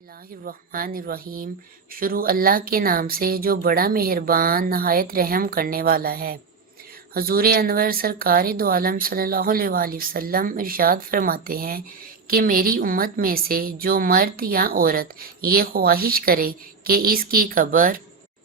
اللہ الرحمن الرحیم۔ شروع اللہ کے نام سے جو بڑا مہربان نہایت رحم کرنے والا ہے۔ حضور انور سرکار دو عالم صلی اللہ علیہ وآلہ وسلم ارشاد فرماتے ہیں کہ میری امت میں سے جو مرد یا عورت یہ خواہش کرے کہ اس کی قبر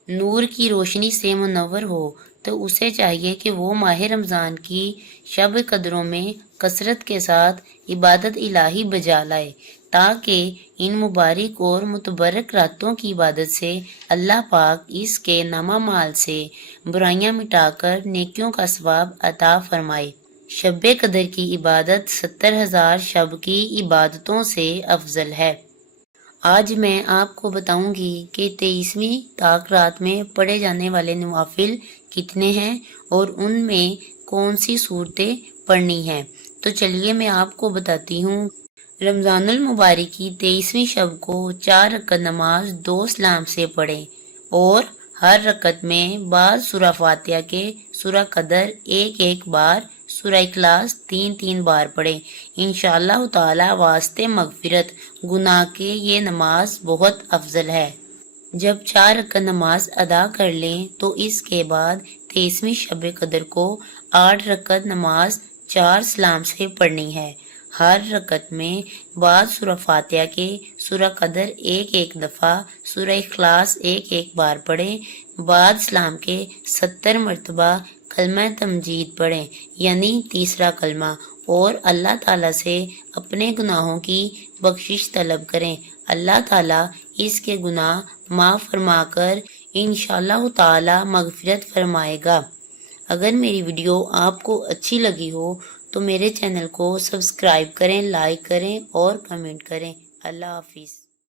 نور کی روشنی سے منور ہو تو اسے چاہیے کہ وہ ماہ رمضان کی شب قدروں میں کثرت کے ساتھ عبادت الہی بجا لائے تاکہ ان مبارک اور متبرک راتوں کی عبادت سے اللہ پاک اس کے نامہ مال سے برائیاں مٹا کر نیکیوں کا ثواب عطا فرمائے۔ شب قدر کی عبادت 70,000 شب کی عبادتوں سے افضل ہے۔ آج میں آپ کو بتاؤں گی کہ 23ویں طاق رات میں پڑھے جانے والے نوافل کتنے ہیں اور ان میں کون سی صورتیں پڑھنی ہیں۔ تو چلیے میں آپ کو بتاتی ہوں۔ رمضان المبارک کی 23ویں شب کو 4 رکعت نماز 2 سلام سے پڑھیں اور ہر رکعت میں بعد سورہ فاتحہ کے سورہ قدر ایک بار، سورہ اخلاص 3 بار پڑھیں۔ انشاءاللہ تعالی واسطے مغفرت گناہ کے یہ نماز بہت افضل ہے۔ جب 4 رکعت نماز ادا کر لیں تو اس کے بعد 23ویں شب قدر کو 8 رکعت نماز 4 سلام سے پڑھنی ہے۔ ہر رکعت میں بعد سورہ فاتحہ کے سورہ قدر ایک دفعہ، سورہ اخلاص ایک بار پڑھیں۔ بعد سلام کے 70 مرتبہ کلمہ تمجید پڑھیں، یعنی تیسرا کلمہ، اور اللہ تعالیٰ سے اپنے گناہوں کی بخشش طلب کریں۔ اللہ تعالیٰ اس کے گناہ معاف فرما کر انشاءاللہ تعالیٰ مغفرت فرمائے گا۔ اگر میری ویڈیو آپ کو اچھی لگی ہو تو میرے چینل کو سبسکرائب کریں، لائک کریں اور کمنٹ کریں۔ اللہ حافظ۔